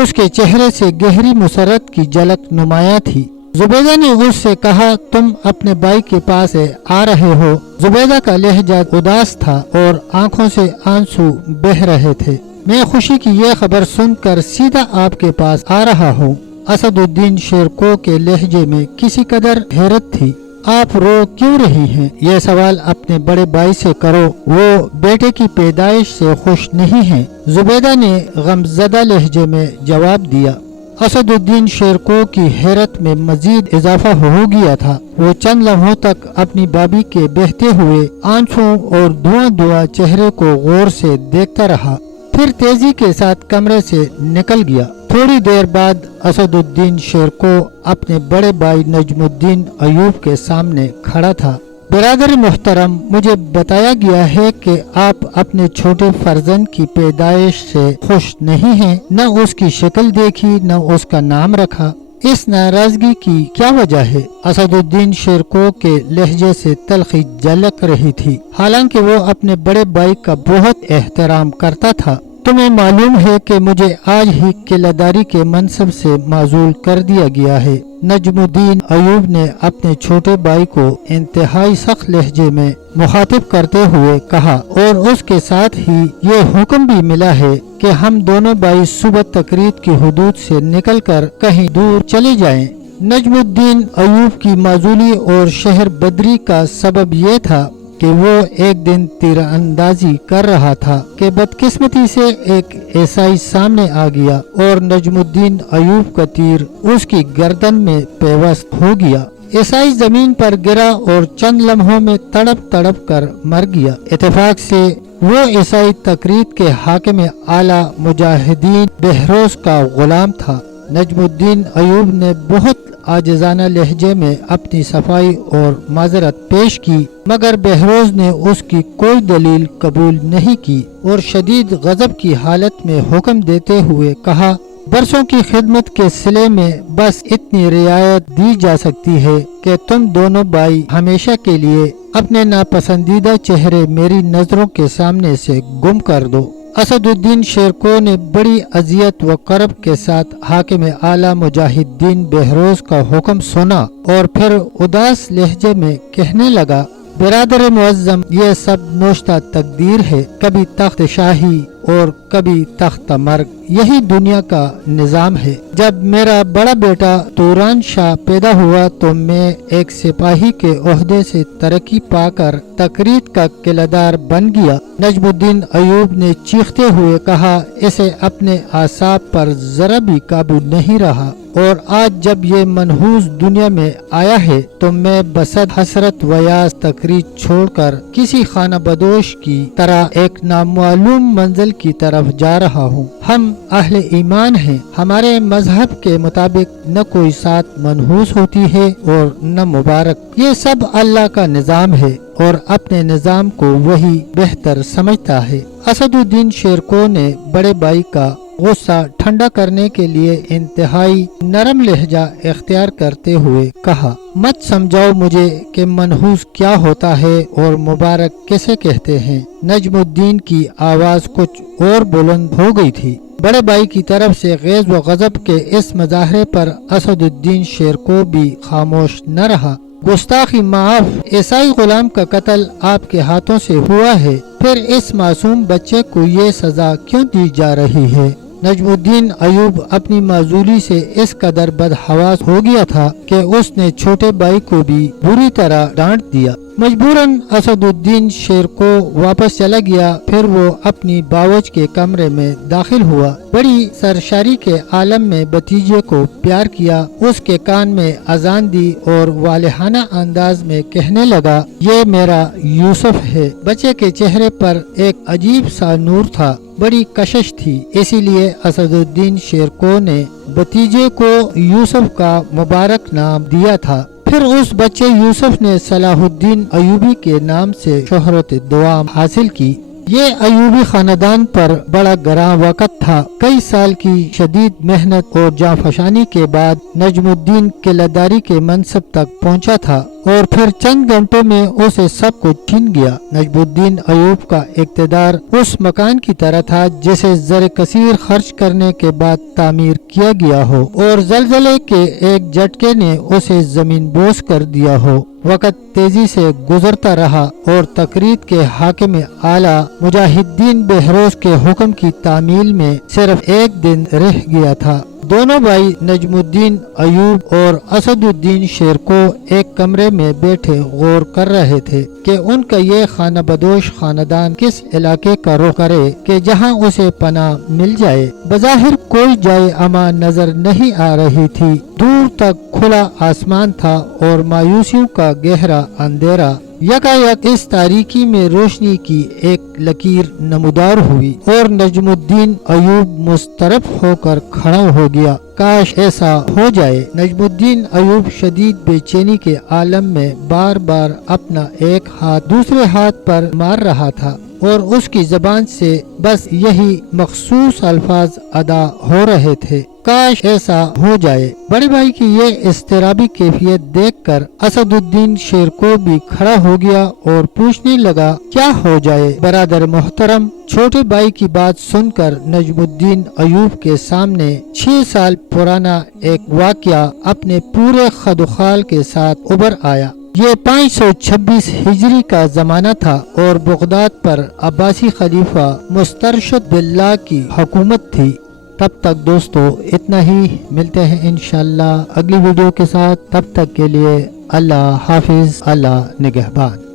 اس کے چہرے سے گہری مسرت کی جھلک نمایاں تھی۔ زبیدہ نے اس سے کہا تم اپنے بھائی کے پاس آ رہے ہو؟ زبیدہ کا لہجہ اداس تھا اور آنکھوں سے آنسو بہہ رہے تھے۔ میں خوشی کی یہ خبر سن کر سیدھا آپ کے پاس آ رہا ہوں۔ اسد الدین شیرکو کے لہجے میں کسی قدر حیرت تھی۔ آپ رو کیوں رہی ہیں؟ یہ سوال اپنے بڑے بھائی سے کرو، وہ بیٹے کی پیدائش سے خوش نہیں ہیں، زبیدہ نے غمزدہ لہجے میں جواب دیا۔ اسد الدین شیرکو کی حیرت میں مزید اضافہ ہو گیا تھا۔ وہ چند لمحوں تک اپنی بابی کے بہتے ہوئے آنسوں اور دھواں چہرے کو غور سے دیکھتا رہا، پھر تیزی کے ساتھ کمرے سے نکل گیا۔ تھوڑی دیر بعد اسد الدین شیرکو اپنے بڑے بھائی نجم الدین ایوب کے سامنے کھڑا تھا۔ برادر محترم، مجھے بتایا گیا ہے کہ آپ اپنے چھوٹے فرزند کی پیدائش سے خوش نہیں ہیں، نہ اس کی شکل دیکھی نہ اس کا نام رکھا۔ اس ناراضگی کی کیا وجہ ہے؟ اسد الدین شیرکو کے لہجے سے تلخی جھلک رہی تھی، حالانکہ وہ اپنے بڑے بھائی کا بہت احترام کرتا تھا۔ تمہیں معلوم ہے کہ مجھے آج ہی قلعہ داری کے منصب سے معزول کر دیا گیا ہے، نجم الدین ایوب نے اپنے چھوٹے بھائی کو انتہائی سخت لہجے میں مخاطب کرتے ہوئے کہا، اور اس کے ساتھ ہی یہ حکم بھی ملا ہے کہ ہم دونوں بھائی صبح تقریب کی حدود سے نکل کر کہیں دور چلے جائیں۔ نجم الدین ایوب کی معزولی اور شہر بدری کا سبب یہ تھا کہ وہ ایک دن تیر اندازی کر رہا تھا کہ بدقسمتی سے ایک عیسائی سامنے آ گیا اور نجم الدین ایوب کا تیر اس کی گردن میں پیوست ہو گیا۔ عیسائی زمین پر گرا اور چند لمحوں میں تڑپ تڑپ کر مر گیا۔ اتفاق سے وہ عیسائی تقرید کے حاکم اعلی مجاہدین بہروز کا غلام تھا۔ نجم الدین ایوب نے بہت عاجزانہ لہجے میں اپنی صفائی اور معذرت پیش کی، مگر بہروز نے اس کی کوئی دلیل قبول نہیں کی اور شدید غضب کی حالت میں حکم دیتے ہوئے کہا، برسوں کی خدمت کے صلے میں بس اتنی رعایت دی جا سکتی ہے کہ تم دونوں بھائی ہمیشہ کے لیے اپنے ناپسندیدہ چہرے میری نظروں کے سامنے سے گم کر دو۔ اسد الدین شیرکو نے بڑی اذیت و کرب کے ساتھ حاکم اعلی مجاہدین بہروز کا حکم سنا اور پھر اداس لہجے میں کہنے لگا، برادر معظم، یہ سب نوشتہ تقدیر ہے، کبھی تخت شاہی اور کبھی تخت مرگ، یہی دنیا کا نظام ہے۔ جب میرا بڑا بیٹا توران شاہ پیدا ہوا تو میں ایک سپاہی کے عہدے سے ترقی پا کر تقرید کا قلعہ دار بن گیا۔ نجم الدین ایوب نے چیختے ہوئے کہا، اسے اپنے اعصاب پر ذرا بھی قابو نہیں رہا، اور آج جب یہ منحوس دنیا میں آیا ہے تو میں بسد حسرت ویاس تقرید چھوڑ کر کسی خانہ بدوش کی طرح ایک نامعلوم منزل کی طرف جا رہا ہوں۔ ہم اہل ایمان ہیں، ہمارے مذہب کے مطابق نہ کوئی سات منحوس ہوتی ہے اور نہ مبارک، یہ سب اللہ کا نظام ہے اور اپنے نظام کو وہی بہتر سمجھتا ہے۔ اسد الدین شیرکو نے بڑے بھائی کا غصہ ٹھنڈا کرنے کے لیے انتہائی نرم لہجہ اختیار کرتے ہوئے کہا، مت سمجھاؤ مجھے کہ منحوس کیا ہوتا ہے اور مبارک کسے کہتے ہیں۔ نجم الدین کی آواز کچھ اور بلند ہو گئی تھی۔ بڑے بھائی کی طرف سے غیظ و غضب کے اس مظاہرے پر اسد الدین شیرکو بھی خاموش نہ رہا۔ گستاخی معاف، عیسائی غلام کا قتل آپ کے ہاتھوں سے ہوا ہے، پھر اس معصوم بچے کو یہ سزا کیوں دی جا رہی ہے؟ نجم الدین ایوب اپنی معزولی سے اس قدر بدحواس ہو گیا تھا کہ اس نے چھوٹے بھائی کو بھی بری طرح ڈانٹ دیا۔ مجبوراً اسد الدین شیرکو واپس چلا گیا، پھر وہ اپنی باورچ کے کمرے میں داخل ہوا، بڑی سرشاری کے عالم میں بھتیجے کو پیار کیا، اس کے کان میں اذان دی اور والہانہ انداز میں کہنے لگا، یہ میرا یوسف ہے۔ بچے کے چہرے پر ایک عجیب سا نور تھا، بڑی کشش تھی، اسی لیے اسد الدین شیرکو نے بھتیجے کو یوسف کا مبارک نام دیا تھا۔ پھر اس بچے یوسف نے صلاح الدین ایوبی کے نام سے شہرت دوام حاصل کی۔ یہ ایوبی خاندان پر بڑا گراں وقت تھا۔ کئی سال کی شدید محنت اور جانفشانی کے بعد نجم الدین قلعہ داری کے منصب تک پہنچا تھا اور پھر چند گھنٹوں میں اسے سب کچھ چھن گیا۔ نجم الدین ایوب کا اقتدار اس مکان کی طرح تھا جسے زر کثیر خرچ کرنے کے بعد تعمیر کیا گیا ہو اور زلزلے کے ایک جھٹکے نے اسے زمین بوس کر دیا ہو۔ وقت تیزی سے گزرتا رہا اور تقرید کے حاکم اعلیٰ مجاہد الدین بہروز کے حکم کی تعمیل میں صرف ایک دن رہ گیا تھا۔ دونوں بھائی نجم الدین ایوب اور اسد الدین شیرکو ایک کمرے میں بیٹھے غور کر رہے تھے کہ ان کا یہ خانہ بدوش خاندان کس علاقے کا رخ کرے کہ جہاں اسے پناہ مل جائے۔ بظاہر کوئی جائے امان نظر نہیں آ رہی تھی۔ دور تک کھلا آسمان تھا اور مایوسیوں کا گہرا اندھیرا۔ یکایک اس تاریکی میں روشنی کی ایک لکیر نمودار ہوئی اور نجم الدین ایوب مضطرب ہو کر کھڑا ہو گیا۔ کاش ایسا ہو جائے۔ نجم الدین ایوب شدید بے چینی کے عالم میں بار بار اپنا ایک ہاتھ دوسرے ہاتھ پر مار رہا تھا اور اس کی زبان سے بس یہی مخصوص الفاظ ادا ہو رہے تھے، کاش ایسا ہو جائے۔ بڑے بھائی کی یہ اضطرابی کیفیت دیکھ کر اسد الدین شیرکو بھی کھڑا ہو گیا اور پوچھنے لگا، کیا ہو جائے برادر محترم؟ چھوٹے بھائی کی بات سن کر نجم الدین ایوب کے سامنے 6 سال پرانا ایک واقعہ اپنے پورے خد و خال کے ساتھ ابھر آیا۔ یہ 526 ہجری کا زمانہ تھا اور بغداد پر عباسی خلیفہ مسترشد باللہ کی حکومت تھی۔ تب تک دوستو اتنا ہی، ملتے ہیں انشاءاللہ اگلی ویڈیو کے ساتھ۔ تب تک کے لیے اللہ حافظ، اللہ نگہبان۔